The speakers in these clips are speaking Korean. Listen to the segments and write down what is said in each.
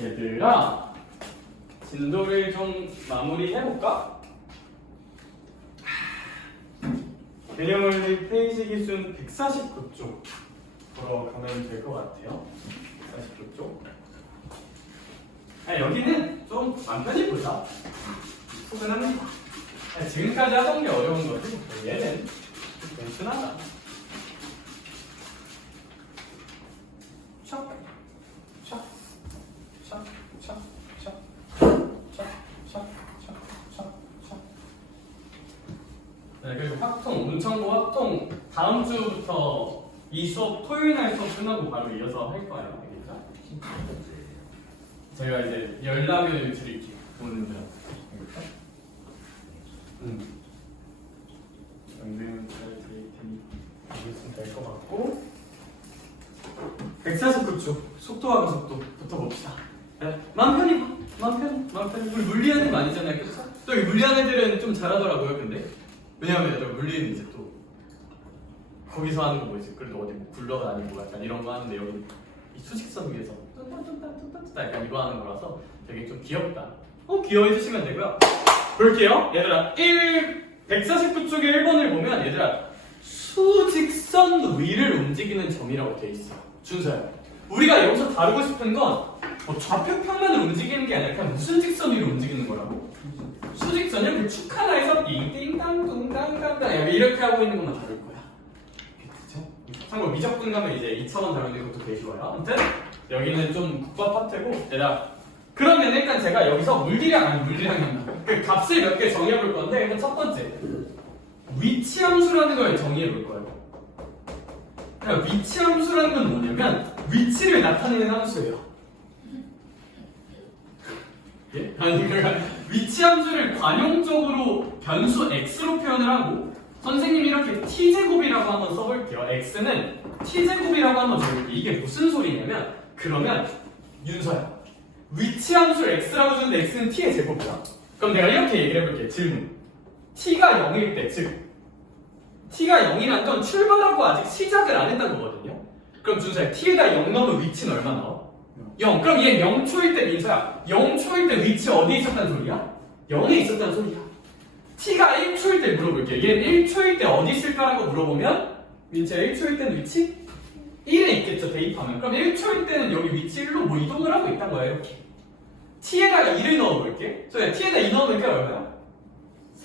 얘들아, 진도를 좀 마무리해볼까? 개념원리 페이지 기준 149쪽 보러 가면 될 것 같아요. 149쪽. 여기는 좀 맘 편히 보자. 소근합니다. 지금까지 하던 게 어려운 거지. 얘는 단순하다. 촥, 촥, 촥, 촥, 촥, 촥, 촥, 촥, 촥. 네, 그리고 확통, 문청고 확통 다음 주부터 이 수업 토요일 날 수업 끝나고 바로 이어서 할 거예요. 알겠죠? 저희가 이제 연락을 드릴게요. 오늘은. 연락을 드릴 테니 알겠으면 될 것 같고. 149쪽 속도하고 속도부터 봅시다. 마음 편히 봐. 마음 편히. 우리 물리하는 거 아니잖아요. 그래서 또 이 물리하는 애들은 좀 잘하더라고요. 근데 왜냐하면 물리는 이제 또 거기서 하는 거 뭐지? 그래도 어디 뭐 굴러다니고 약간 이런 거 하는데 여기 이 수직선 위에서 약간 이거 하는 거라서 되게 좀 귀엽다. 귀여워 해주시면 되고요. 볼게요. 얘들아 149쪽의 1번을 보면 얘들아 수직선 위를 움직이는 점이라고 돼 있어. 준서야. 우리가 여기서 다루고 싶은 건 좌표 평면을 움직이는 게 아니라 그냥 무슨 직선 위로 움직이는 거라고? 수직선이 그 축 하나에서 띵띵땅 뚱땅땅땅 이렇게 하고 있는 것만 다룰 거야. 그쵸? 참고로 미적분 가면 이제 2차원 다루는 것도 되게 좋아요. 아무튼 여기는 좀 국밥 파트고 얘들아 그러면 일단 제가 여기서 물리량이 그 값을 몇 개 정해 볼 건데 일단 첫 번째 위치 함수라는 걸 정의해 볼 거예요. 그러니까 위치 함수라는 건 뭐냐면 위치를 나타내는 함수예요. 예? 아니 그러니까 위치 함수를 관용적으로 변수 x로 표현을 하고 선생님이 이렇게 t제곱이라고 한번 써볼게요. x는 t제곱이라고 한번 적을게요. 이게 무슨 소리냐면 그러면 윤서야 위치 함수를 x라고 주는데 x는 t의 제곱이야. 그럼 내가 이렇게 얘기를 해볼게. 질문 t가 0일 때 즉 t가 0이란 건 출발하고 아직 시작을 안 했다는 거거든요. 그럼 준서야 t에다 0 넣으면 위치는 얼마 나와? 0. 그럼 얘 0초일 때 민서야 0초일 때 위치 어디에 있었다는 소리야? 0에 있었다는 소리야. t가 1초일 때 물어볼게요. 얘는 1초일 때 어디 있을까라는 거 물어보면 민서야 1초일 때는 위치 1에 있겠죠. 대입하면. 그럼 1초일 때는 여기 위치 1로 뭐 이동을 하고 있단 거야. 이렇게 t에다가 2를 넣어볼게. 저야 t에다 2 넣으면 그게 얼마야?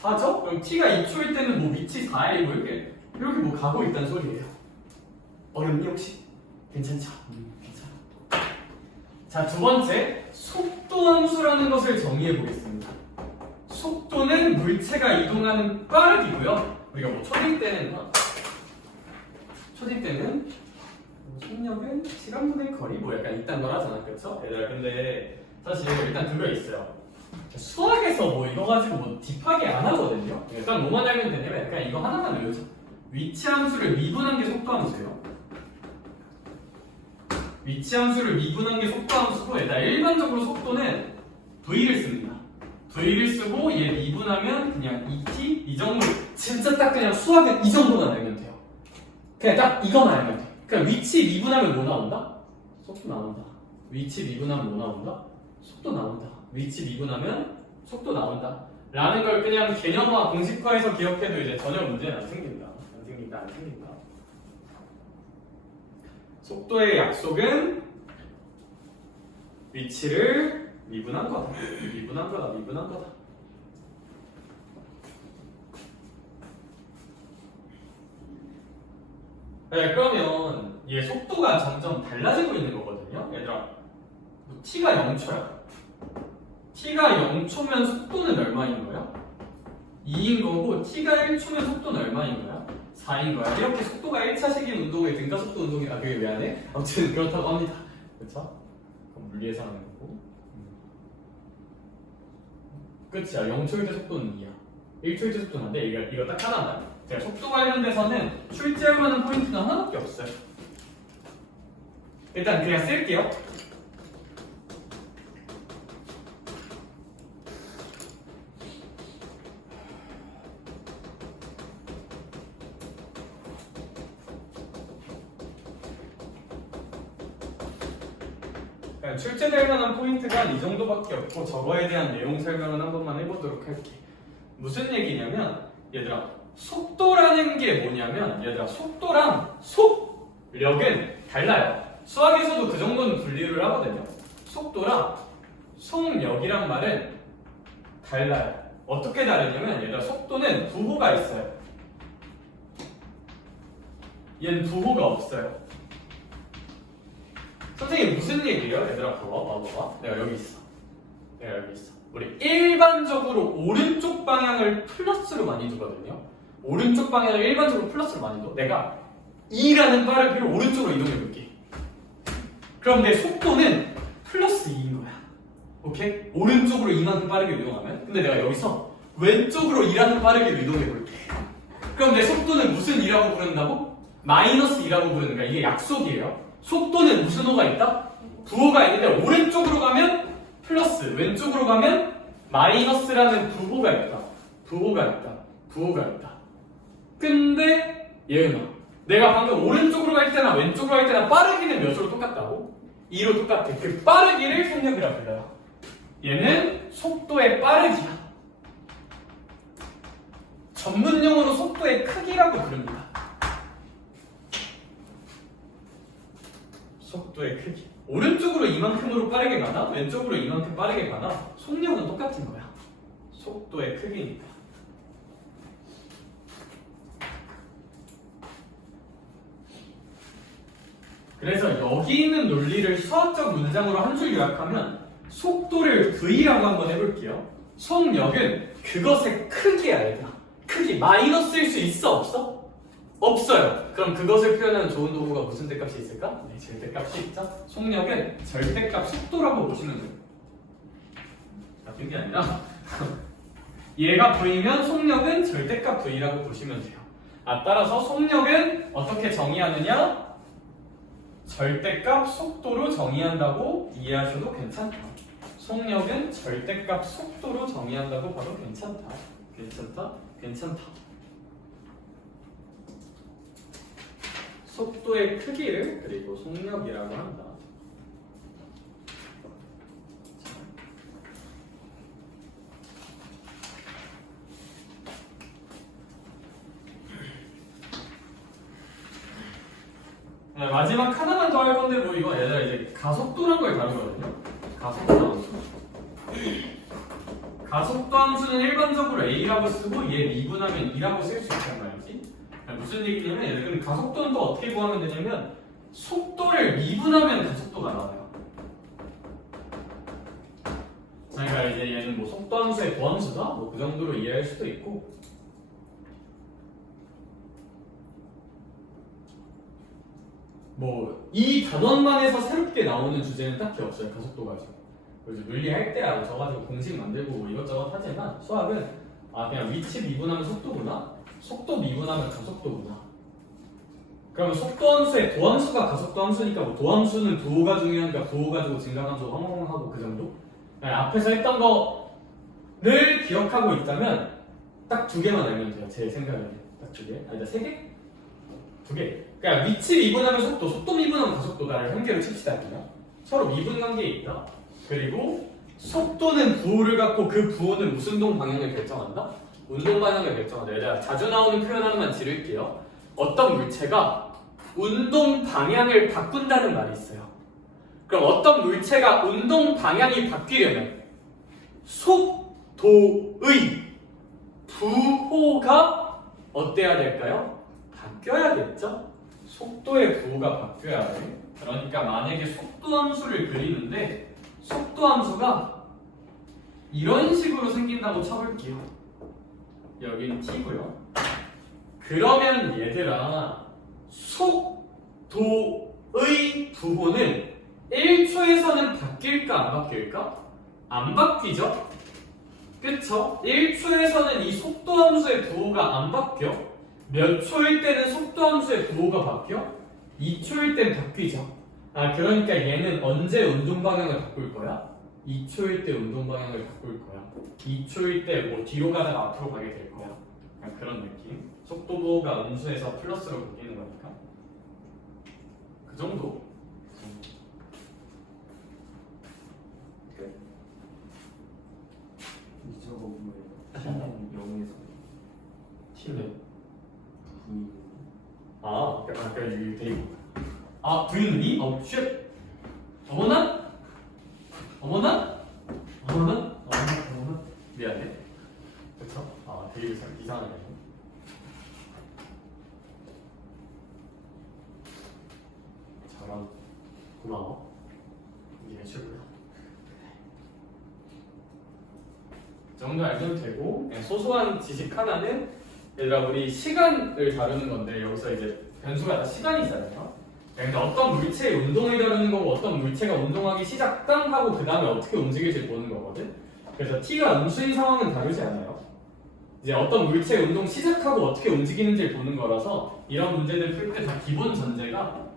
4죠? 그럼 t가 2초일 때는 뭐 위치 4에 뭐 이렇게 뭐 가고 있다는 소리예요. 어렵니 혹시? 괜찮죠? 괜찮아. 자, 두 번째 속도 함수라는 것을 정의해 보겠습니다. 속도는 물체가 이동하는 빠르기고요. 우리가 뭐 초딩 때는 속력은 시간분의 거리 뭐 약간 이딴 걸 하잖아, 그렇죠? 얘들아 근데 사실 일단 그거 있어요. 수학에서 뭐 이거 가지고 뭐 딥하게 안 하거든요. 일단 뭐만 알면 되냐면 약간 이거 하나만 외우자. 위치 함수를 미분한 게 속도 함수예요. 위치 함수를 미분한 게 속도 함수고 일단 일반적으로 속도는 v를 씁니다. v를 쓰고 얘 미분하면 그냥 2t 이 정도. 진짜 딱 그냥 수학은 이 정도만 알면 돼요. 그냥 딱 이거만 알면 돼. 그냥 위치 미분하면 뭐 나온다? 속도 나온다. 위치 미분하면 뭐 나온다? 속도 나온다. 위치 미분하면 속도 나온다. 라는 걸 그냥 개념화 공식화해서 기억해도 이제 전혀 문제는 안 생긴다. 안 생긴다. 속도의 약속은 위치를 미분한 거다. 미분한 거다. 네, 그러면 얘 속도가 점점 달라지고 있는 거거든요. 얘들아, t가 0초야. t가 0초면 속도는 얼마인 거야? 2인 거고 t가 1초면 속도는 얼마인 거야? 4인 거야. 이렇게 속도가 1차식인 운동의 등가속도 운동이라 그게 왜 안 해? 아무튼 그렇다고 합니다. 그렇죠? 그럼 물리에서 하는 거고. 끝이야. 0초일 때 속도는 2야. 1초일 때 속도는 안 돼. 이거 딱 하나만. 제가 속도 관련돼서는 출제할 만한 포인트는 하나밖에 없어요. 일단 그냥 쓸게요. 그러니까 출제될 만한 포인트가 이 정도밖에 없고 저거에 대한 내용 설명은 한 번만 해보도록 할게. 무슨 얘기냐면 얘들아 속도라는 게 뭐냐면 얘들아 속도랑 속력은 달라요. 수학에서도 그 정도는 분류를 하거든요. 속도랑 속력이란 말은 달라요. 어떻게 다르냐면 얘들아 속도는 부호가 있어요. 얘는 부호가 없어요. 선생님 무슨 얘기예요? 얘들아 봐봐. 내가 여기 있어. 우리 일반적으로 오른쪽 방향을 플러스로 많이 두거든요. 오른쪽 방향을 일반적으로 플러스로 많이 둬. 내가 2라는 빠르기를 오른쪽으로 이동해 볼게. 그럼 내 속도는 플러스 2인 거야. 오케이? 오른쪽으로 이만큼 빠르게 이동하면. 근데 내가 여기서 왼쪽으로 2라는 빠르기로 이동해 볼게. 그럼 내 속도는 무슨 2라고 부른다고? 마이너스 2라고 부르는 거야. 이게 약속이에요. 속도는 무슨 호가 있다? 부호가 있는데 오른쪽으로 가면 플러스, 왼쪽으로 가면 마이너스라는 부호가 있다. 근데 예은아, 내가 방금 오른쪽으로 갈 때나 왼쪽으로 갈 때나 빠르기는 몇으로 똑같다고? 2로 똑같아. 그 빠르기를 속력이라 불러요. 얘는 속도의 빠르기야. 전문용어로 속도의 크기라고 부릅니다. 속도의 크기. 오른쪽으로 이만큼으로 빠르게 가나 왼쪽으로 이만큼 빠르게 가나 속력은 똑같은 거야. 속도의 크기니까. 그래서 여기 있는 논리를 수학적 문장으로 한 줄 요약하면 속도를 V라고 한번 해볼게요. 속력은 그것의 크기야 얘들아. 크기. 마이너스일 수 있어 없어? 없어요. 그럼 그것을 표현하는 좋은 도구가 무슨 대값이 있을까? 네, 절대값이 있죠. 속력은 절대값 속도라고 보시면 돼요. 나쁜 게 아니라 얘가 V면 속력은 절대값 V라고 보시면 돼요. 따라서 속력은 어떻게 정의하느냐? 절대값 속도로 정의한다고 이해하셔도 괜찮다. 속력은 절대값 속도로 정의한다고 봐도 괜찮다. 속도의 크기를 그리고 속력이라고 한다. 네, 마지막 하나만 더 할 건데 뭐 이거 얘들아 이제 가속도라는 걸 다루거든요. 가속도 함수. 가속도 함수는 일반적으로 A라고 쓰고 얘 미분하면 2라고 쓸 수 있단 말이지. 무슨 얘기냐면 얘들은 가속도는 또 어떻게 구하면 되냐면 속도를 미분하면 가속도가 나와요. 그러니까 이제 얘는 뭐 속도 함수의 도함수다? 뭐 그 정도로 이해할 수도 있고. 뭐 이 단원만 해서 새롭게 나오는 주제는 딱히 없어요. 가속도 가지고. 그래서 물리할 때 저 가지고 공식 만들고 뭐 이것저것 하지만 수학은 그냥 위치 미분하면 속도구나. 속도 미분하면 가속도구나. 그러면 속도 함수의 도함수가 가속도 함수니까 뭐 도함수는 부호가 중요하니까 부호 가지고 증가함수 황황하고 그 정도? 앞에서 했던 거를 기억하고 있다면 딱 2개만 알면 돼요. 제 생각에는 딱 2개? 아니다 3개? 2개. 그러니까 위치 미분하면 속도 미분하면 가속도다를 한 개로 칩시다. 그냥 서로 미분 관계에 있다. 그리고 속도는 부호를 갖고 그 부호는 무슨 동 방향을 결정한다? 운동 방향을 결정한다. 얘들아 자주 나오는 표현 하나만 지를게요. 어떤 물체가 운동 방향을 바꾼다는 말이 있어요. 그럼 어떤 물체가 운동 방향이 바뀌려면 속도의 부호가 어때야 될까요? 바뀌어야겠죠? 속도의 부호가 바뀌어야 돼. 그러니까 만약에 속도 함수를 그리는데 속도 함수가 이런 식으로 생긴다고 쳐볼게요. 여기는 t고요. 그러면 얘들아 속도의 부호는 1초에서는 바뀔까 안 바뀔까? 안 바뀌죠? 그쵸? 1초에서는 이 속도 함수의 부호가 안 바뀌어. 몇 초일 때는 속도 함수의 부호가 바뀌어? 2초일 땐 바뀌죠. 그러니까 얘는 언제 운동 방향을 바꿀 거야? 2초일 때 운동 방향을 바꿀 거야. 2초일 때 뭐 뒤로 가다가 앞으로 가게 될 거야. 그런 느낌. 속도 부호가 음수에서 플러스로 바뀌는 거니까. 그 정도. 그래가지고 이게 되고. 아, do you know me? 어, 쉣. 어머나? 어머나? 어머나? 어머나? 미안해. 그쵸? 아, 되게 이상하네. 저런, 고마워. 이게 최고야. 이 정도 알면 되고, 그냥 소소한 지식 하나는 얘들아, 우리 시간을 다루는 건데 여기서 이제 변수가 다 시간이 있잖아요. 근데 어떤 물체의 운동을 다루는 거고 어떤 물체가 운동하기 시작 땅 하고 그 다음에 어떻게 움직일지 보는 거거든. 그래서 t가 음수인 상황은 다르지 않아요. 이제 어떤 물체의 운동 시작하고 어떻게 움직이는지를 보는 거라서 이런 문제들 풀 때 다 기본 전제가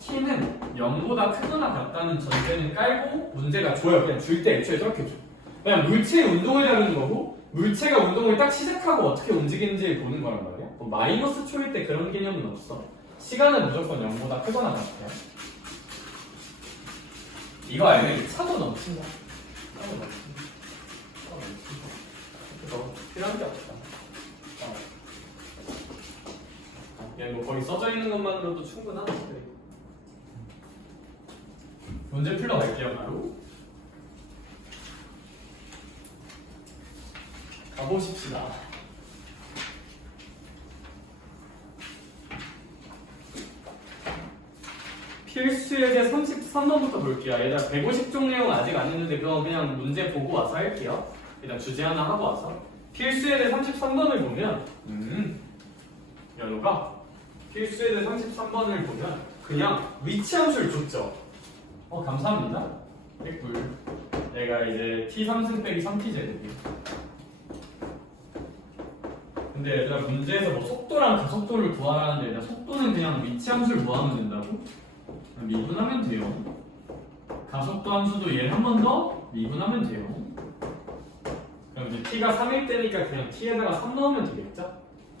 t는 0보다 크거나 같다는 전제는 깔고 문제가 줘요. 그냥 줄 때 애초에 저렇게 줘. 그냥 물체의 운동을 다루는 거고 물체가 운동을 딱 시작하고 어떻게 움직이는지를 보는 거란 말이야. 마이너스 초일 때 그런 개념은 없어. 시간은 무조건 0보다 크거나 같아요. 이거 알면 차고 넘친다. 차고 넘친다. 차고 넘친다. 그래서 필요한 게 없다. 그냥 뭐 거기 써져 있는 것만으로도 충분하다. 문제 풀러 갈게요, 바로. 가보십시다. 필수예제 33번부터 볼게요. 얘들아 150쪽 내용 아직 안 했는데 그건 그냥 문제 보고 와서 할게요. 일단 주제 하나 하고 와서 필수예제 33번을 보면 연우가 필수예제 33번을 보면 그냥 위치함수를 줬죠. 감사합니다. 백불. 얘가 이제 t3승 빼기 3t 제곱이. 근데 얘들아 문제에서 뭐 속도랑 가속도를 구하라는데 얘들아 속도는 그냥 위치함수를 구하면 된다고? 미분하면 돼요. 가속도 함수도 얘를 한 번 더 미분하면 돼요. 그럼 이제 t가 3일 때니까 그냥 t에다가 3 넣으면 되겠죠?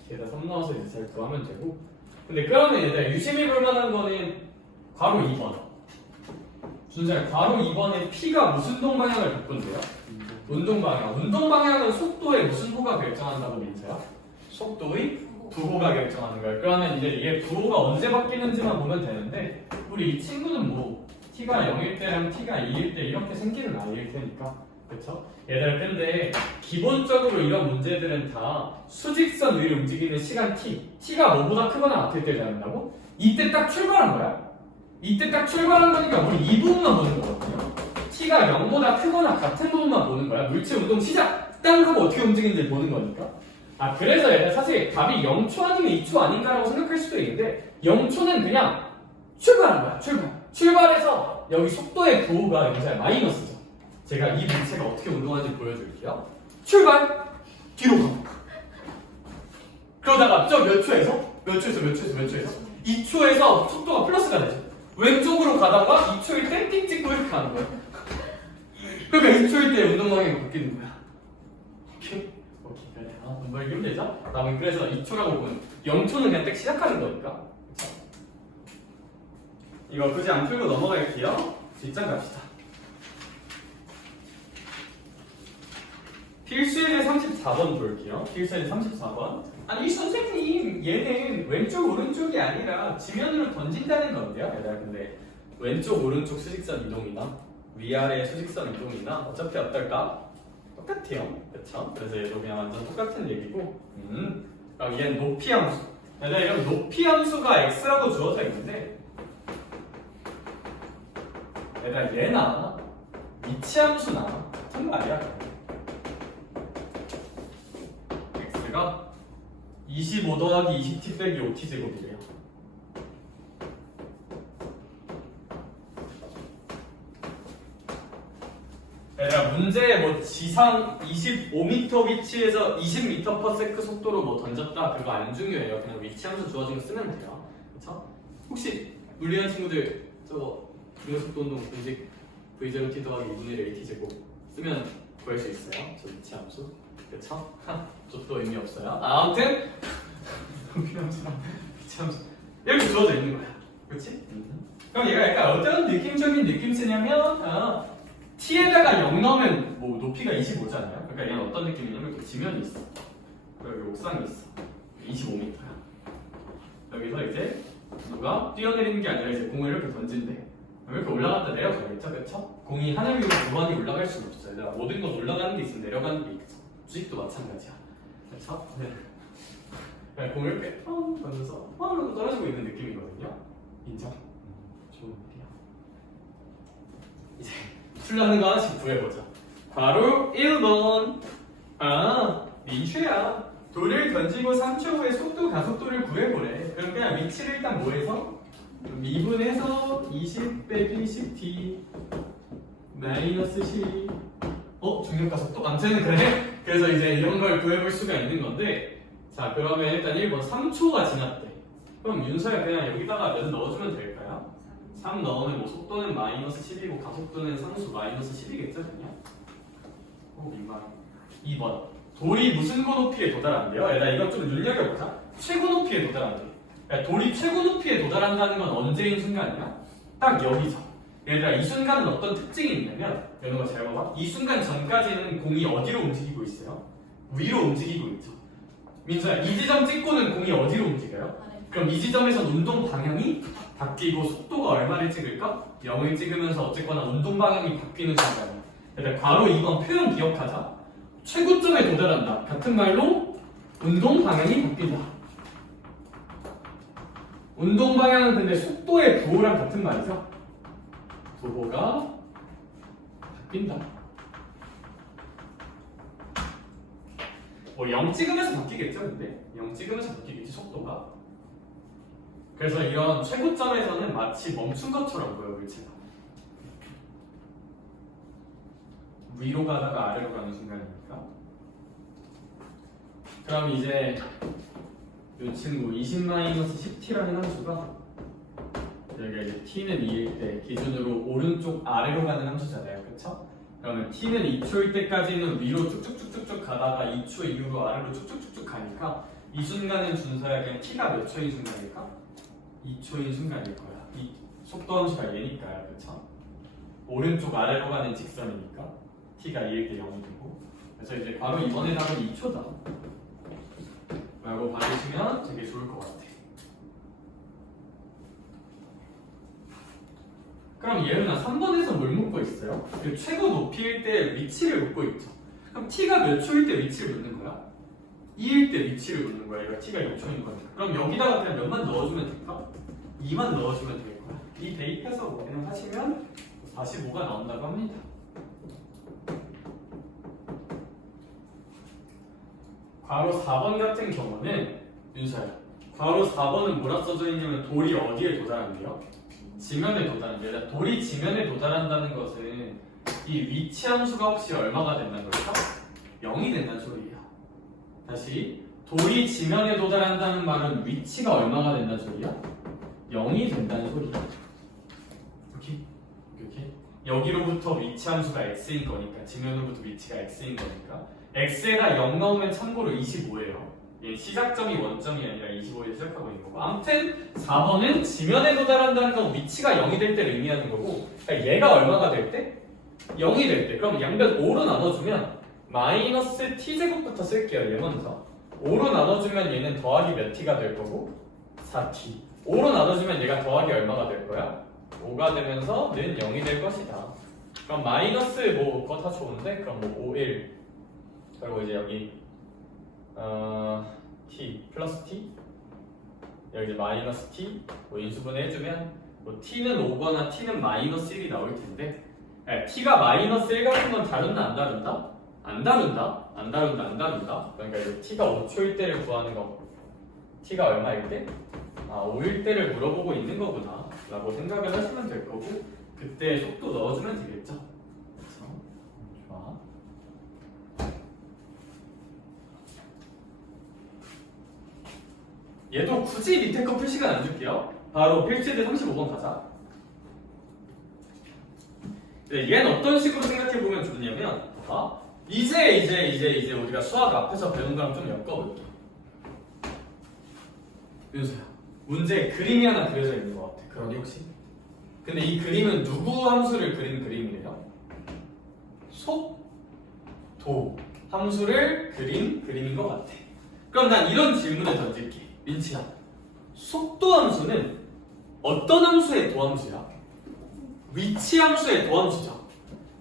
t에다 3 넣어서 이제 잘 구하면 되고. 근데 그러면 얘들아 유심히 볼 만한 거는 괄호 2번. 준수야 괄호 2번에 p가 무슨 동방향을 바꾼대요? 운동방향. 운동방향은 속도의 무슨 호가 결정한다고 민서야? 속도의 부호가 결정하는 거예요. 그러면 이제 이게 부호가 언제 바뀌는지만 보면 되는데 우리 이 친구는 뭐 t가 0일 때랑 t가 2일 때 이렇게 생기는 아이일 테니까 그렇죠? 얘들 근데 기본적으로 이런 문제들은 다 수직선 위를 움직이는 시간 t가 뭐보다 크거나 같을 때 된다고? 이때 딱 출발한 거야. 이때 딱 출발한 거니까 우리 이 부분만 보는 거거든요. t가 0보다 크거나 같은 부분만 보는 거야. 물체 운동 시작! 땅 하고 어떻게 움직이는지 보는 거니까. 그래서 얘들 사실 답이 0초 아니면 2초 아닌가라고 생각할 수도 있는데 0초는 그냥 출발한 거야. 출발해서 여기 속도의 부호가 여기서 마이너스죠. 제가 이 물체가 어떻게 운동하는지 보여드릴게요. 출발! 뒤로 가. 그러다가 저 몇 초에서 2초에서 속도가 플러스가 되죠. 왼쪽으로 가다가 2초일 때 띵 찍고 이렇게 가는 거야. 그러니까 2초일 때 운동방향이 바뀌는 거야. 오케이. 뭐 이렇게 되죠? 다음에 그래서 2초라고 보면 0초는 그냥 딱 시작하는 거니까. 그쵸? 이거 굳이 안 풀고 넘어갈게요. 뒷장 갑시다. 필수예제 34번 볼게요. 필수예제 34번. 아니 선생님 얘는 왼쪽 오른쪽이 아니라 지면으로 던진다는 건데요. 얘들아 근데 왼쪽 오른쪽 수직선 이동이나 위아래 수직선 이동이나 어차피 어떨까? 똑같아요. 그쵸? 그래서 얘도 그냥 완전 똑같은 얘기고 그럼 얘는 높이 함수. 얘들아 이런 높이 함수가 x라고 주어져 있는데 얘들아 얘나 위치 함수나 같은 거 아니야? x가 25 더하기 20t 빼기 5t 제곱이래요. 얘들아 문제에 뭐 지상 25m 위치에서 20m/s 속도로 뭐 던졌다 그거 안 중요해요. 그냥 위치함수 주어진 거 쓰면 돼요. 그쵸? 혹시 물리한 친구들 저거 중력속도 운동 공식 v0t 더하기 2분의 1 at 제곱 쓰면 구할 수 있어요. 저 위치함수. 그쵸? 저도 의미 없어요. 아무튼 위치함수 이렇게 주어져 있는 거야. 그렇지? 그럼 얘가 약간 어떤 느낌적인 느낌이냐면 t에다가 0 넣으면 뭐 높이가 25잖아요. 그러니까 얘는 어떤 느낌이냐면 이렇게 지면이 있어. 그리고 여기 옥상이 있어. 25m야. 여기서 이제 누가 뛰어내리는 게 아니라 이제 공을 이렇게 던진대. 이렇게 올라갔다 내려가겠죠, 그렇죠? 공이 하늘 위로 무한히 올라갈 수는 없어요. 내가 모든 건 올라가는 게 있으면 내려가는 게 있죠. 주식도 마찬가지야, 그렇죠? 네. 그냥 공을 이렇게 던져서 이러고 떨어지고 있는 느낌이거든요. 인정? 좋은 일이야. 이제 풀라는 거 하나씩 구해보자. 바로 1번. 민슈야. 돌을 던지고 3초 후에 속도 가속도를 구해보래. 그럼 그냥 위치를 일단 뭐해서? 미분해서 20 빼기 10t 마이너스 10. 중력가속도? 아무튼 그래? 그래서 이제 이런 걸 구해볼 수가 있는 건데, 자 그러면 일단 1번 3초가 지났대. 그럼 윤서야 그냥 여기다가 몇 넣어주면 될까요? 3 넣으면 뭐 속도는 마이너스 10이고 가속도는 상수 마이너스 10이겠죠 그냥? 민망해. 2번 돌이 무슨 고높이에 도달한대요? 얘들아 이것 좀 눈여겨보자. 최고 높이에 도달한대. 돌이 최고 높이에 도달한다는 건 언제인 순간이야? 딱 여기서. 얘들아 이 순간은 어떤 특징이 있냐면, 연우가 잘 봐봐. 이 순간 전까지는 공이 어디로 움직이고 있어요? 위로 움직이고 있죠. 민서야 이 지점 찍고는 공이 어디로 움직여요? 그럼 이 지점에서 운동 방향이 바뀌고 속도가 얼마를 찍을까? 0을 찍으면서 어쨌거나 운동 방향이 바뀌는 순간이야. 얘들아 괄호 2번 표현 기억하자. 최고점에 도달한다. 같은 말로 운동 방향이 바뀐다. 운동 방향은 근데 속도의 부호랑 같은 말이죠. 부호가 바뀐다. 뭐 0 찍으면서 바뀌겠죠, 근데 0 찍으면서 바뀌겠지 속도가. 그래서 이런 최고점에서는 마치 멈춘 것처럼 보여 물체가. 위로 가다가 아래로 가는 순간이니까. 그럼 이제 이 친구 20-10t라는 함수가 여기가 이제 t는 2일 때 기준으로 오른쪽 아래로 가는 함수잖아요, 그렇죠? 그러면 t는 2초일 때까지는 위로 쭉쭉쭉쭉 가다가 2초 이후로 아래로 쭉쭉쭉쭉 가니까 이 순간은 준서야 그냥 t가 몇 초인 순간일까? 2초인 순간일 거야. 이 속도 함수가 얘니까요, 그렇죠? 오른쪽 아래로 가는 직선이니까 t가 2일 때 0이 되고, 그래서 이제 바로 이번에 답은 2초다 라고 받으시면 되게 좋을 것 같아. 그럼 얘는 3번에서 뭘 묻고 있어요? 그 최고 높이일 때 위치를 묻고 있죠. 그럼 t가 몇 초일 때 위치를 묻는 거야? 2일 때 위치를 묻는 거야. 얘가 t가 6초인 거니까. 그럼 여기다가 그냥 몇만 넣어주면 될까? 2만 넣어주면 될 거야. 이 대입해서 그냥 하시면 45가 나온다고 합니다. 괄호 4번 같은 경우는 윤서야, 괄호 4번은 뭐라 써져 있냐면 돌이 어디에 도달한대요? 지면에 도달한대요. 돌이 지면에 도달한다는 것은 이 위치 함수가 혹시 얼마가 된다는 걸까? 0이 된다는 소리예요. 다시, 돌이 지면에 도달한다는 말은 위치가 얼마가 된다는 소리야? 0이 된다는 소리야. 이렇게 여기로부터 위치 함수가 x인 거니까, 지면으로부터 위치가 x인 거니까 x에다 0 넣으면 참고로 25예요. 시작점이 원점이 아니라 25에 시작하고 있는 거고, 아무튼 4번은 지면에 도달한다는 건 위치가 0이 될 때를 의미하는 거고, 그러니까 얘가 얼마가 될 때? 0이 될 때. 그럼 양변 5로 나눠주면 마이너스 t제곱부터 쓸게요. 얘 먼저 5로 나눠주면 얘는 더하기 몇 t가 될 거고 4t. 5로 나눠주면 얘가 더하기 얼마가 될 거야? 5가 되면서 는 0이 될 것이다. 그럼 마이너스 뭐 그거 다 좋은데, 그럼 뭐 5, 1 그리고 이제 여기 t 플러스 t, 여기 이제 마이너스 t 뭐 인수분해 해주면 뭐 t는 5거나 t는 마이너스 1이 나올 텐데, t가 마이너스 1 같은 건 다른다 안 다른다? 안 다룬다. 안 다룬다. 안 다룬다. 그러니까 이제 t가 5초일 때를 구하는 거, t가 얼마일 때? 5일 때를 물어보고 있는 거구나 라고 생각을 하시면 될 거고, 그때 속도 넣어주면 되겠죠. 그렇죠? 좋아. 얘도 굳이 밑에 거 풀 시간 안 줄게요. 바로 필지드 35번 가자. 네, 얘는 어떤 식으로 생각해보면 좋냐면, 이제 우리가 수학 앞에서 배운 거랑 좀 엮어볼게. 윤서야, 문제에 그림이 하나 그려져 있는 것 같아. 그러니 혹시? 근데 이 그림은 누구 함수를 그린 그림이래요? 속도 함수를 그린 그림인 것 같아. 그럼 난 이런 질문을 던질게. 민치야, 속도 함수는 어떤 함수의 도함수야? 위치 함수의 도함수죠.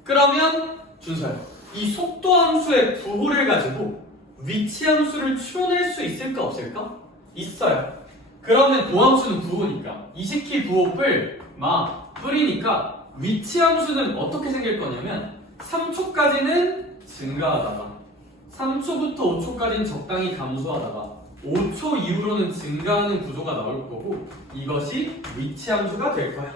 그러면 준서야, 이 속도 함수의 부호를 가지고 위치 함수를 추론할 수 있을까 없을까? 있어요. 그러면 도함수는 부호니까 20키 부호뿔 마 뿌리니까 위치 함수는 어떻게 생길 거냐면 3초까지는 증가하다가 3초부터 5초까지는 적당히 감소하다가 5초 이후로는 증가하는 구조가 나올 거고 이것이 위치 함수가 될 거야.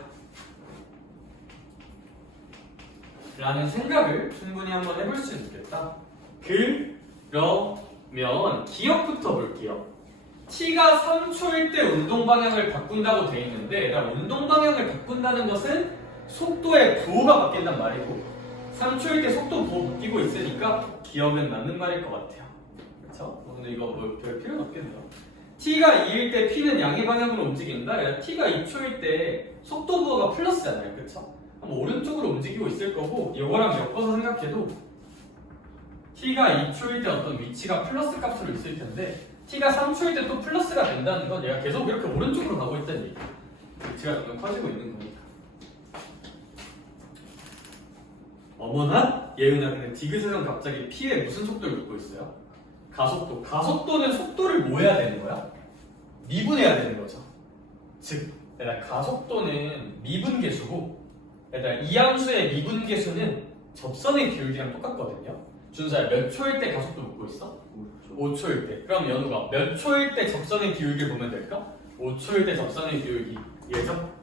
라는 생각을 충분히 한번 해볼 수 있겠다. 그러면 기억부터 볼게요. t가 3초일 때 운동 방향을 바꾼다고 돼 있는데 일단 운동 방향을 바꾼다는 것은 속도의 부호가 바뀐단 말이고 3초일 때 속도 부호 바뀌고 있으니까 기억은 맞는 말일 것 같아요. 그렇죠? 근데 이거 뭐 별 필요는 없겠네요. t가 2일 때 p는 양의 방향으로 움직인다. 그러니까 t가 2초일 때 속도 부호가 플러스잖아요. 그렇죠? 뭐 오른쪽으로 움직이고 있을 거고 이거랑 엮어서 생각해도 t가 2초일 때 어떤 위치가 플러스 값으로 있을 텐데 t가 3초일 때 또 플러스가 된다는 건 얘가 계속 이렇게 오른쪽으로 가고 있다는 얘기. 위치가 점점 커지고 있는 거니까. 어머나? 예은아 근데 디귿에선 갑자기 p에 무슨 속도를 묻고 있어요? 가속도. 가속도는 속도를 뭐 해야 되는 거야? 미분해야 되는 거죠. 즉 일단 가속도는 미분계수고 일단 이 함수의 미분계수는 접선의 기울기랑 똑같거든요. 준서야 몇 초일 때 가속도 묻고 있어? 5초일 때. 그럼 연우가 몇 초일 때 접선의 기울기를 보면 될까? 5초일 때 접선의 기울기 예죠?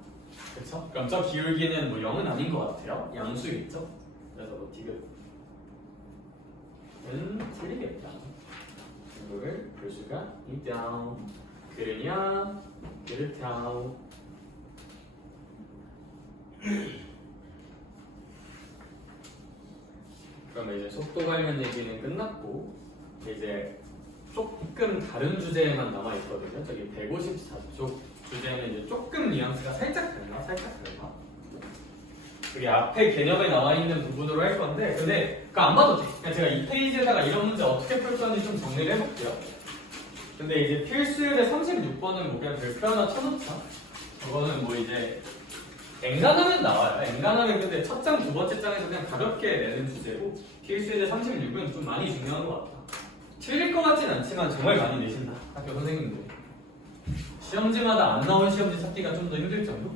그쵸? 그럼 저 기울기는 뭐 0은 아닌 것 같아요. 양수겠죠? 그래서 뭐 디귿은 틀리겠다. 이거를 볼 수가 있다. 그러냐 그렇다. 그러면 이제 속도 관련 얘기는 끝났고 이제 조금 다른 주제에만 남아 있거든요. 저기 154쪽 주제는 이제 조금 뉘앙스가 살짝 달라. 여기 앞에 개념에 나와 있는 부분으로 할 건데 근데 그거 안 봐도 돼. 그냥 제가 이 페이지에다가 이런 문제 어떻게 풀 건지 좀 정리를 해볼게요. 근데 이제 필수율의 36번은 뭐 그냥 별표 하나 쳐놓자. 그거는 뭐 이제 앵간하면 나와요. 앵간하면 근데 첫 장, 두 번째 장에서 그냥 가볍게 내는 주제고 필수율의 36은 좀 많이 중요한 것 같다. 틀릴 것 같진 않지만 정말 많이 내신다. 학교 선생님들. 시험지마다 안 나온 시험지 찾기가 좀 더 힘들 정도?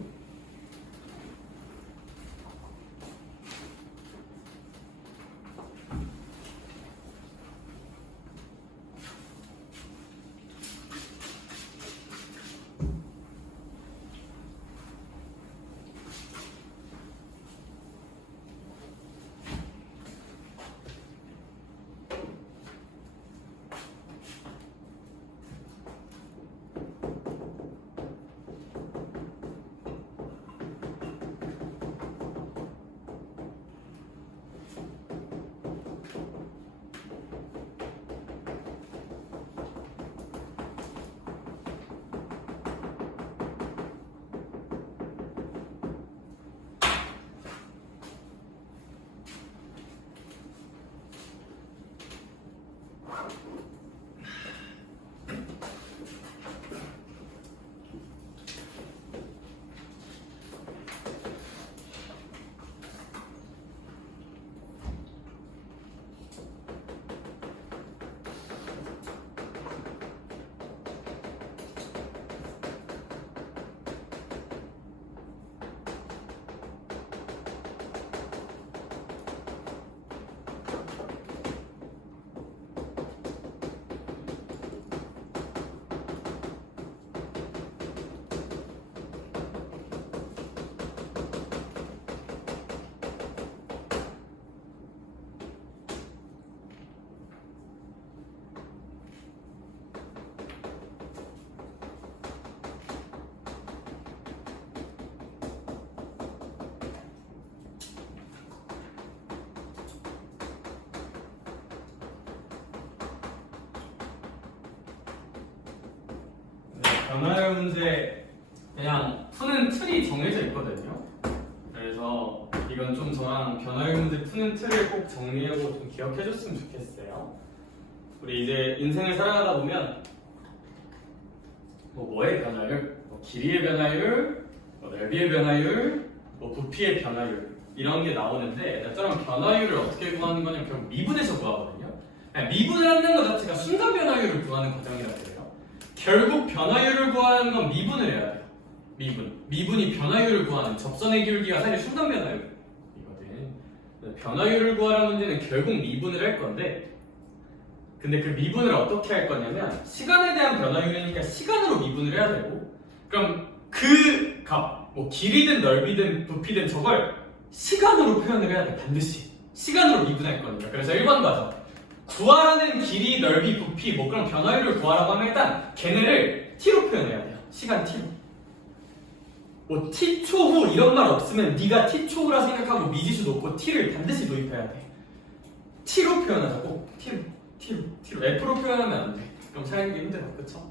변화율 문제 그냥 푸는 틀이 정해져 있거든요. 그래서 이건 좀 저랑 변화율 문제 푸는 틀을 꼭 정리하고 좀 기억해줬으면 좋겠어요. 우리 이제 인생을 살아가다 보면 뭐의 변화율, 길이의 변화율, 넓이의 변화율, 뭐 부피의 변화율 이런 게 나오는데 나처럼 변화율을 어떻게 구하는 거냐면 결국 미분에서 구하거든요. 미분을 하는 것 자체가 순간 변화율을 구하는 과정이라고 해요. 결국 변화율을 구하는 건 미분을 해야 돼요. 미분이 변화율을 구하는 접선의 기울기가 사실 순간 변화율이거든. 변화율을 구하라는 문제는 결국 미분을 할 건데 근데 그 미분을 어떻게 할 거냐면 시간에 대한 변화율이니까 시간으로 미분을 해야 되고 그럼 그 값, 뭐 길이든 넓이든 부피든 저걸 시간으로 표현을 해야 돼. 반드시 시간으로 미분할 거니까. 그래서 1번 과정 구하라는 길이, 넓이, 부피 뭐 그런 변화율을 구하라고 하면 일단 걔네를 t로 표현해야 돼요. 시간 t로. 뭐 t초 후 이런 말 없으면 네가 t초 후라 생각하고 미지수 놓고 t를 반드시 도입해야 돼. t로 표현하자고. t로. f로 표현하면 안 돼. 그럼 살기 힘들어. 그쵸?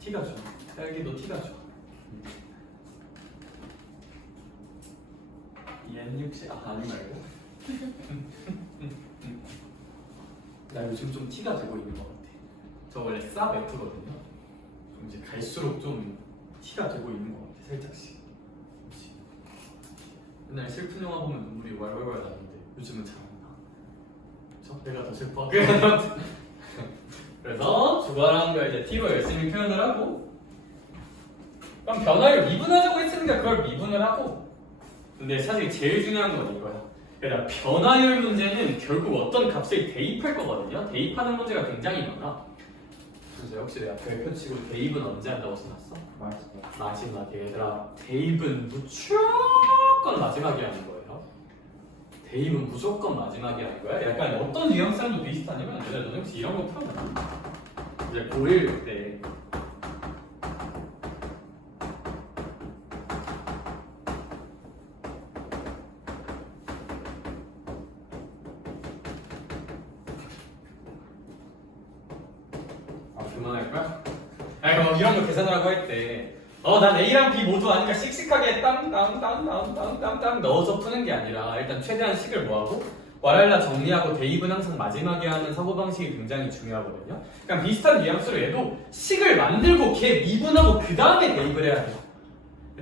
t가 좋아. 살기도 t가 좋아. EN60 아니 말고 나 요즘 좀 티가 되고 있는 것 같아. 저 원래 쌉 F거든요. 좀 이제 갈수록 좀 티가 되고 있는 것 같아. 살짝씩. 그치? 옛날 슬픈 영화 보면 눈물이 왈왈왈 나는데 요즘은 잘 안 나. 그쵸? 내가 더 슬퍼. 그래서 주관하는 걸 이제 T로 열심히 표현을 하고 그럼 변화를 미분하자고 했으니까 그걸 미분을 하고 근데 사실 제일 중요한 건 이거야. 그러니까 변화율 문제는 결국 어떤 값을 대입할 거거든요. 대입하는 문제가 굉장히 많아. 그래서 역시 내가 별표 치고 대입은 언제 한다고 써놨어? 마지막에. 얘들아 대입은 무조건 마지막에 하는 거예요. 대입은 무조건 마지막에 하는 거야. 약간 어떤 뉘앙스랑도 비슷하냐면 얘들아 너네 혹시 이런 거 풀어봤니? 이제 고1 때 그만할 거야? 아니 뭐 이런 거 계산하라고 할 때 난 A랑 B 모두 아니까 씩씩하게 땅땅땅땅땅땅땅 넣어서 푸는 게 아니라 일단 최대한 식을 모아고 왈랄라 정리하고 대입은 항상 마지막에 하는 사고방식이 굉장히 중요하거든요. 그러니까 비슷한 뉘앙스로 얘도 식을 만들고 걔 미분하고 그 다음에 대입을 해야 돼요.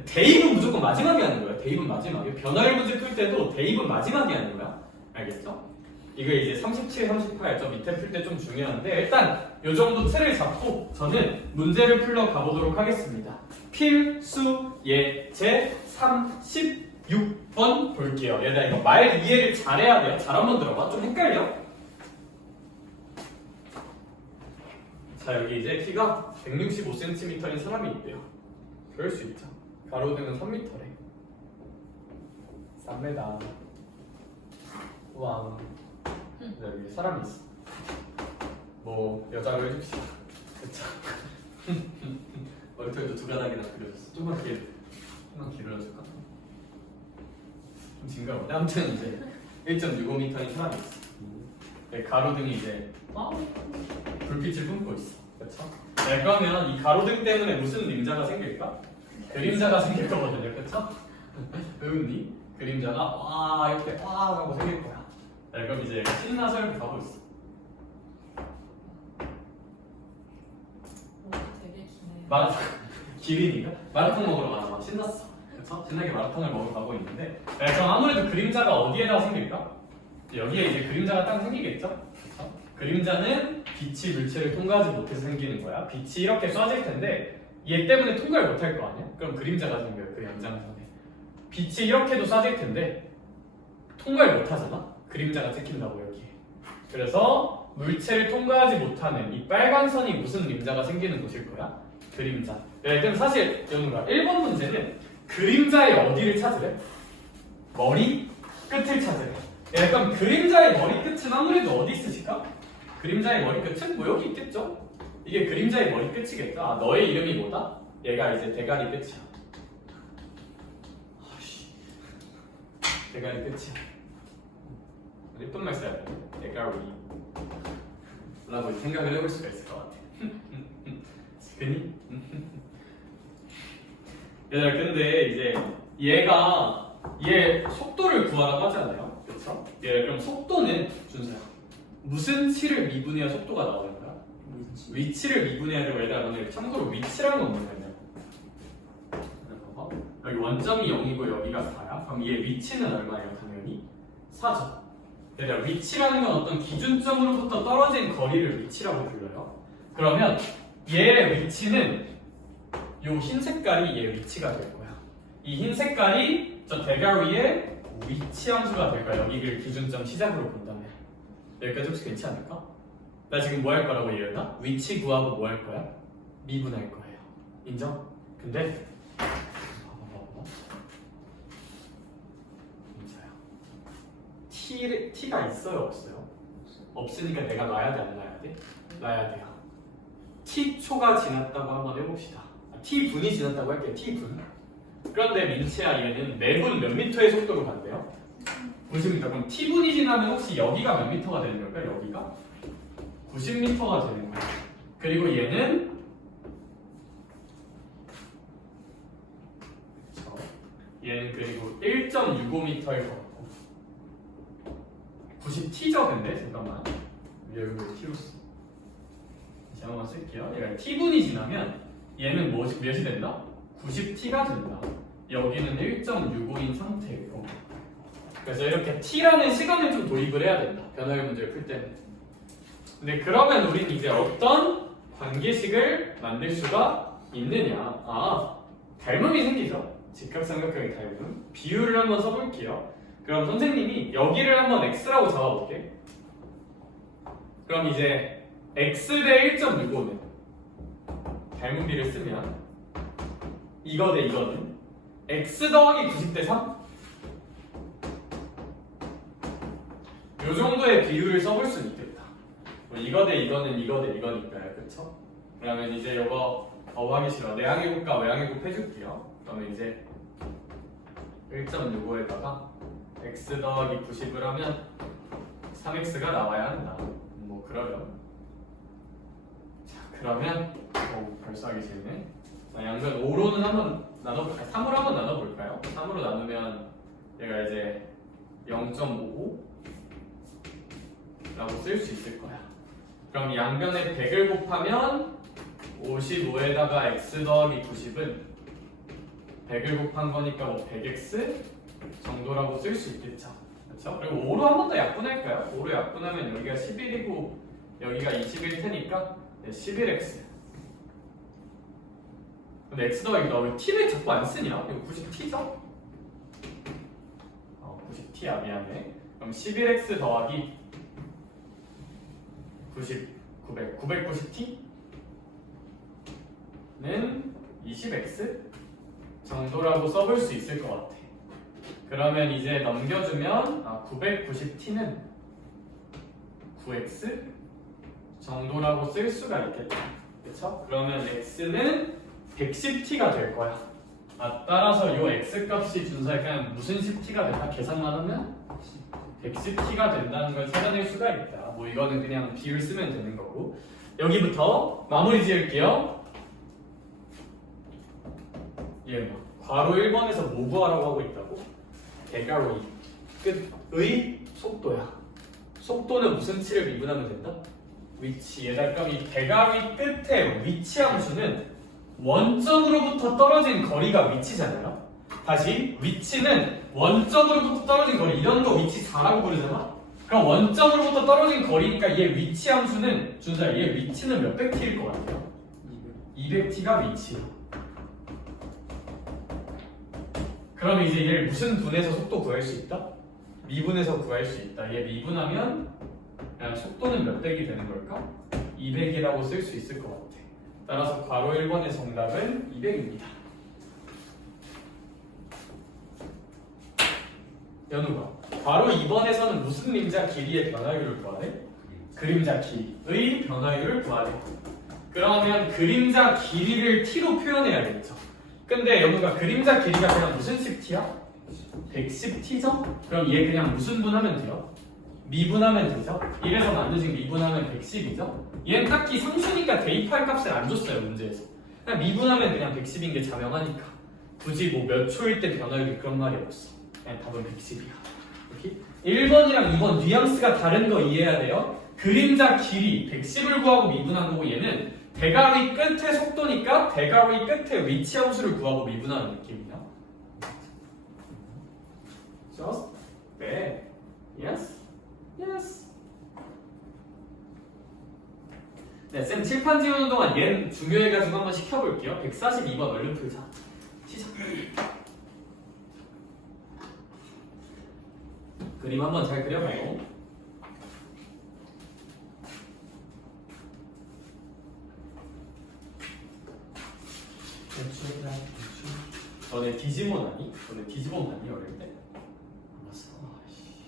대입은 무조건 마지막에 하는 거야. 대입은 마지막에. 변화율 문제 풀 때도 대입은 마지막에 하는 거야. 알겠죠? 이거 이제 37, 38 저 밑에 풀 때 좀 중요한데 일단 요 정도 틀을 잡고 저는 문제를 풀러 가보도록 하겠습니다. 필수 예제 36번 볼게요. 얘들아 이거 말 이해를 잘해야 돼요. 잘 한번 들어봐. 좀 헷갈려? 자 여기 이제 키가 165cm인 사람이 있대요. 그럴 수 있죠. 가로등은 3m래. 3m. 우와. 여기 사람이 있어. 뭐 여자로 해줍시다. 그쵸? 머리털도 두 가닥이나 그려줬어. 좀만 길어질까? 좀 징그러운데 아무튼 이제 1.65m인 사람이 있어. 가로등이 이제 불빛을 뿜고 있어. 그쵸? 네, 그러면 이 가로등 때문에 무슨 임자가 생길까? 그림자가 생길 거거든요. 그쵸? 의은이 그림자가 와 이렇게 와 하고 생길 거야. 네, 그럼 이제 신나서 이렇게 가고 있어. 되게 기네요. 마라탕 기린이가 마라탕 먹으러 가나 봐. 신났어. 그쵸? 신나게 마라탕을 먹으러 가고 있는데 그럼 아무래도 그림자가 어디에다가 생길까? 여기에 이제 그림자가 딱 생기겠죠? 그쵸? 그림자는 빛이 물체를 통과하지 못해서 생기는 거야. 빛이 이렇게 쏴질 텐데 얘 때문에 통과를 못할 거 아니야? 그럼 그림자가 생겨요. 그 연장선에 빛이 이렇게도 쏴질 텐데 통과를 못하잖아? 그림자가 찍힌다고 여기에. 그래서 물체를 통과하지 못하는 이 빨간 선이 무슨 그림자가 생기는 곳일 거야? 그림자. 그럼 사실 연우가 1번 문제는 그림자의 어디를 찾으래? 머리 끝을 찾으래. 그럼 그림자의 머리 끝은 아무래도 어디 있으실까? 그림자의 머리 끝은 뭐 여기 있겠죠? 이게 그림자의 머리 끝이겠죠? 아, 너의 이름이 뭐다? 얘가 이제 대가리 끝이야. 대가리 끝이야. 예쁜 말 써야 돼. 대가리 라고 생각을 해볼 수가 있을 것 같아. 그니? 얘들아 근데 이제 얘 속도를 구하라고 하잖아요. 그렇죠? 그럼 속도는 준서야 무슨 치를 미분해야 속도가 나오는 거야? 위치를 미분해야 되고 얘들아 너네 참고로 위치라는 건 뭐냐면 여기 원점이 0이고 여기가 4야. 그럼 얘 위치는 얼마예요? 당연히 4죠. 얘들아, 위치라는 건 어떤 기준점으로부터 떨어진 거리를 위치라고 불러요. 그러면 얘의 위치는 요 흰 색깔이 얘 위치가 될 거야. 이 흰 색깔이 저 대괄 위에 위치 함수가 될 거야. 여기를 기준점 시작으로 본다면. 여기까지 혹시 괜찮을까? 나 지금 뭐 할 거라고 얘기했나? 위치 구하고 뭐 할 거야? 미분할 거예요. 인정? 근데 t가 있어요? 없어요? 없으니까 내가 놔야 돼? 안 놔야 돼? 놔야 돼요. t초가 지났다고 한번 해봅시다. t분이 지났다고 할게요. t분. 그런데 민치야, 얘는 매분 몇 미터의 속도로 간대요? 90m. 그럼 t분이 지나면 혹시 여기가 몇 미터가 되는 걸까? 여기가 90m가 되는 거야. 그리고 얘는 얘는 그리고 1.65m일 거. 90t죠. 근데 잠깐만, 여기 왜 t로 써? 다시 한번 쓸게요. 얘가 t분이 지나면 얘는 몇이 된다? 90t가 된다. 여기는 1.65인 상태예요. 그래서 이렇게 t라는 시간을 좀 도입을 해야 된다. 변화율 문제를 풀 때는. 근데 그러면 우린 이제 어떤 관계식을 만들 수가 있느냐? 닮음이 생기죠. 직각삼각형의 닮음. 비율을 한번 써볼게요. 그럼 선생님이 여기를 한번 x라고 잡아볼게. 그럼 이제 x 대 1.65는 닮음비를 쓰면 이거 대 이거는 x 더하기 90 대 3? 요 정도의 비율을 써볼 수는 있겠다. 뭐 이거 대 이거는 이거 대 이거니까요. 그쵸? 그러면 이제 요거 하기 싫어. 내항해볼까 외항해볼 해줄게요. 그러면 이제 1.65에다가 x 더하기 90을 하면 3x가 나와야 한다. 뭐 그러면 그러면 벌써 하기 싫네. 양변 5로는 한번 나눠볼까요? 3으로 한번 나눠볼까요? 3으로 나누면 얘가 이제 0.55 라고 쓸 수 있을 거야. 그럼 양변에 100을 곱하면 55에다가 x 더하기 90은 100을 곱한 거니까 뭐 100x 정도라고 쓸 수 있겠죠. 그렇죠? 그리고 5로 한 번 더 약분할까요? 5로 약분하면 여기가 11이고 여기가 20일 테니까 11x. 근데 x 더하기 너 왜 t를 자꾸 안 쓰냐? 이거 90t죠? 90t야, 미안해. 그럼 11x 더하기 990t는 20x 정도라고 써볼 수 있을 것 같아. 그러면 이제 넘겨주면 990t는 9x 정도라고 쓸 수가 있겠다. 그쵸? 그러면 x는 110t가 될 거야. 따라서 이 x 값이 준사에 그냥 무슨 10t가 된다? 계산만 하면 110t가 된다는 걸 찾아낼 수가 있다. 뭐 이거는 그냥 비율 쓰면 되는 거고. 여기부터 마무리 지을게요. 괄호 1번에서 뭐 구하라고 하고 있다고? 대괄호 끝의 속도야. 속도는 무슨 치를 미분하면 된다? 위치. 얘들아, 이 대괄호 끝에 위치 함수는 원점으로부터 떨어진 거리가 위치잖아요. 다시, 위치는 원점으로부터 떨어진 거리, 이런 거 위치 4라고 부르잖아. 그럼 원점으로부터 떨어진 거리니까 얘 위치 함수는 준사, 얘 위치는 몇백 t일 것 같아요? 200t가 위치. 그럼 이제 얘를 무슨 분에서 속도 구할 수 있다? 미분에서 구할 수 있다. 얘 미분하면 그냥 속도는 몇 백이 되는 걸까? 200이라고 쓸 수 있을 것 같아. 따라서 괄호 1번의 정답은 200입니다. 연우가 괄호 2번에서는 무슨 그림자 길이의 변화율을 구하래? 그림자 길이의 변화율을 구하래. 그러면 그림자 길이를 t로 표현해야겠죠. 근데 연우가 그림자 길이가 그냥 무슨 10t야? 110t죠? 그럼 얘 그냥 무슨 분하면 돼요? 미분하면 되죠? 이래서 만드신 미분하면 110이죠? 얘는 딱히 상수니까 대입할 값을 안 줬어요, 문제에서. 그냥 미분하면 그냥 110인 게 자명하니까. 굳이 뭐 몇 초일 때 변화율이 그런 말이 없어. 그냥 답은 110이야. 이렇게? 1번이랑 2번 뉘앙스가 다른 거 이해해야 돼요. 그림자 길이 110을 구하고 미분한 거고, 얘는 대괄호 끝의 속도니까 대괄호 끝의 위치 함수를 구하고 미분하는 느낌이야. just bad. Yes? Yes. 네, 쌤 칠판 지우는 동안 얘 중요해가지고 한번 시켜볼게요. 142번 얼른 풀자. 시작. 그림 한번 잘 그려봐요. 너네 디지몬 아니? 너네 디지몬 아니 어릴 때? 안 봤어. 아쉬워.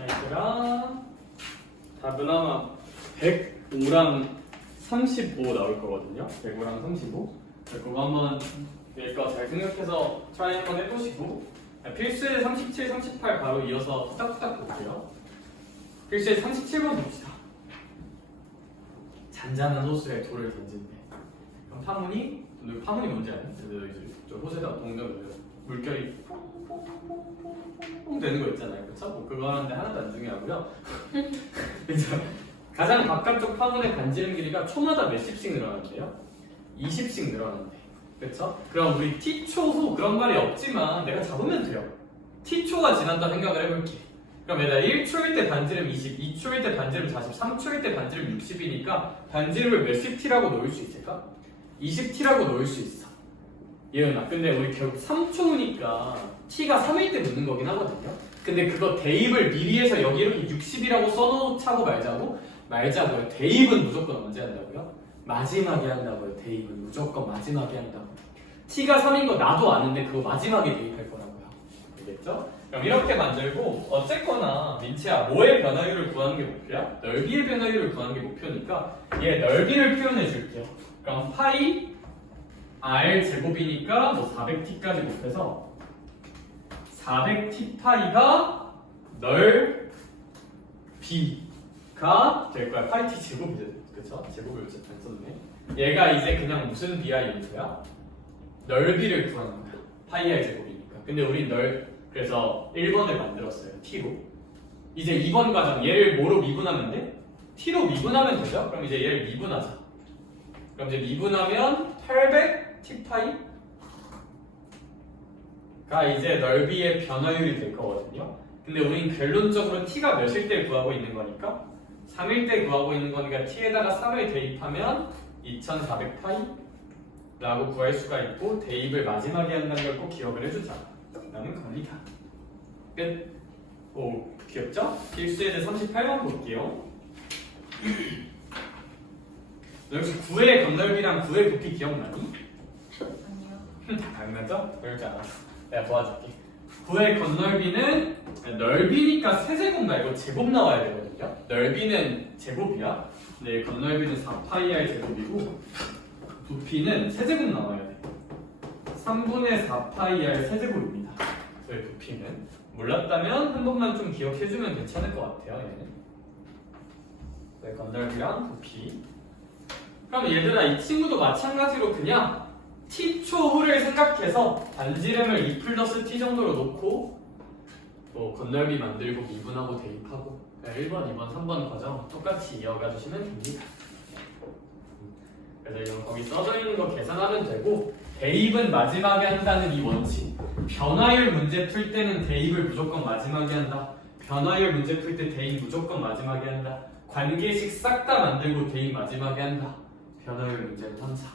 얘들아, 답은 아마 105랑 35 나올 거거든요. 105랑 35. 그거 한번 여기까 잘 생각해서 트라이 한번 해보시고, 필수의 37, 38 바로 이어서 후딱후딱 볼게요. 필수의 37번 봅시다. 잔잔한 호수에 돌을 던진대. 그럼 파문이 뭔지 아니? 이제 저 호수에다 동전 물결이 퐁퐁퐁퐁퐁 되는 거 있잖아요, 그렇죠? 뭐 그거 하는데 하나도 안 중요하고요. 그래서 가장 바깥쪽 파문의 반지름 길이가 초마다 몇십씩 늘어나는데요? 20씩 늘어나는데, 그렇죠? 그럼 우리 t초 후 그런 말이 없지만 내가 잡으면 돼요. t초가 지난다 생각을 해볼게. 그럼 얘들아 1초일 때 반지름 20, 2초일 때 반지름 40, 3초일 때 반지름 60이니까 반지름을 몇십 t라고 놓을 수 있을까? 20t라고 놓을 수 있어. 예은아, 근데 우리 결국 3초니까 t가 3일 때 묻는 거긴 하거든요. 근데 그거 대입을 미리 해서 여기 이렇게 60이라고 써놓자고 말자고요. 대입은 무조건 언제 한다고요? 마지막에 한다고요. 대입은 무조건 마지막에 한다고. t가 3인 거 나도 아는데 그거 마지막에 대입할 거라고요. 알겠죠? 그럼 이렇게 만들고, 어쨌거나 민채야, 뭐의 변화율을 구하는 게 목표야? 넓이의 변화율을 구하는 게 목표니까 얘 넓이를 표현해 줄게요. 그럼 파이 r 제곱이니까 뭐 400t까지 곱해서 400t 파이가 넓이가 될 거야. 파이 t 제곱이죠, 그쵸? 제곱을 안 썼네. 얘가 이제 그냥 무슨 bi야? 넓이를 구하는 거야. 파이 r 제곱이니까. 근데 우리 그래서 1번을 만들었어요. t로. 이제 2번 과정, 얘를 뭐로 미분하면 돼? t로 미분하면 되죠? 그럼 이제 얘를 미분하자. 그럼 이제 미분하면 800t 파이가 이제 넓이의 변화율이 될 거거든요. 근데 우린 결론적으로 t가 몇일 때 구하고 있는 거니까 3일 때 구하고 있는 거니까 t에다가 3을 대입하면 2400파이 라고 구할 수가 있고, 대입을 마지막에 한다는 걸 꼭 기억을 해주자. 나는 겁니다. 끝. 오, 귀엽죠? 필수예제 38번 볼게요. 너 혹시 9의 건널비랑 9의 부피 기억나니? 아니요. 당연하죠? 그럴 줄 알았어. 내가 도와줄게. 9의 건널비는 넓이니까 세제곱 말고 제곱 나와야 되거든요. 넓이는 제곱이야. 네, 건널비는 4파이r 제곱이고 부피는 세제곱 나와야 돼. 3분의 4파이r 세제곱입니다. 9의 부피는 몰랐다면 한 번만 좀 기억해주면 괜찮을 것 같아요. 얘는. 네, 건널비랑 부피. 그럼 얘들아 이 친구도 마찬가지로 그냥 t초후를 생각해서 반지름을 2 플러스 t 정도로 놓고 뭐 건널비 만들고 미분하고 대입하고 1번, 2번, 3번 과정 똑같이 이어가 주시면 됩니다. 그래서 이건 거기 써져 있는 거 계산하면 되고 대입은 마지막에 한다는 이 원칙. 변화율 문제 풀 때는 대입을 무조건 마지막에 한다. 변화율 문제 풀 때 대입 무조건 마지막에 한다. 관계식 싹 다 만들고 대입 마지막에 한다. 변화율 문제는 항상.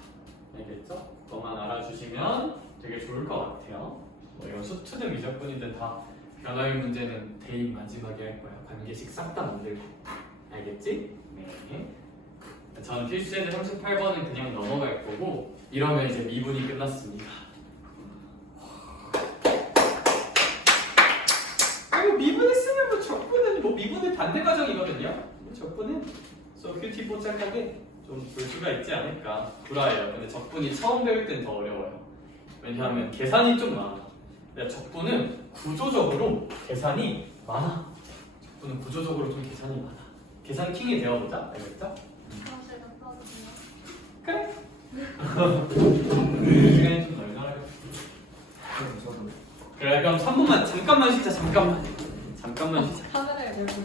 알겠죠? 그것만 알아주시면 되게 좋을 것 같아요. 뭐 이건 수트든 미적분이든 다 변화율 문제는 대입 마지막에 할 거야. 관계식 싹 다 만들고. 알겠지? 네. 전 필수예제 38번은 그냥 넘어갈 거고 이러면 이제 미분이 끝났습니다. 아이고 미분했으면 뭐 적분은 뭐 미분의 반대 과정이거든요. 적분은 큐티 뽀짝하게 좀 볼 수가 있지 않을까 구라예요. 근데 적분이 처음 배울 땐 더 어려워요. 왜냐하면 계산이 좀 많아. 근데 적분은 구조적으로 계산이 많아. 적분은 구조적으로 좀 계산이 많아. 계산 킹이 되어보자. 알겠죠? 시간 떠주세요. 그래. 시간이 좀 널널하게. 그래 그럼 3분만 잠깐만 쉬자. 잠깐만 쉬자. 카메라에 뭘 보지?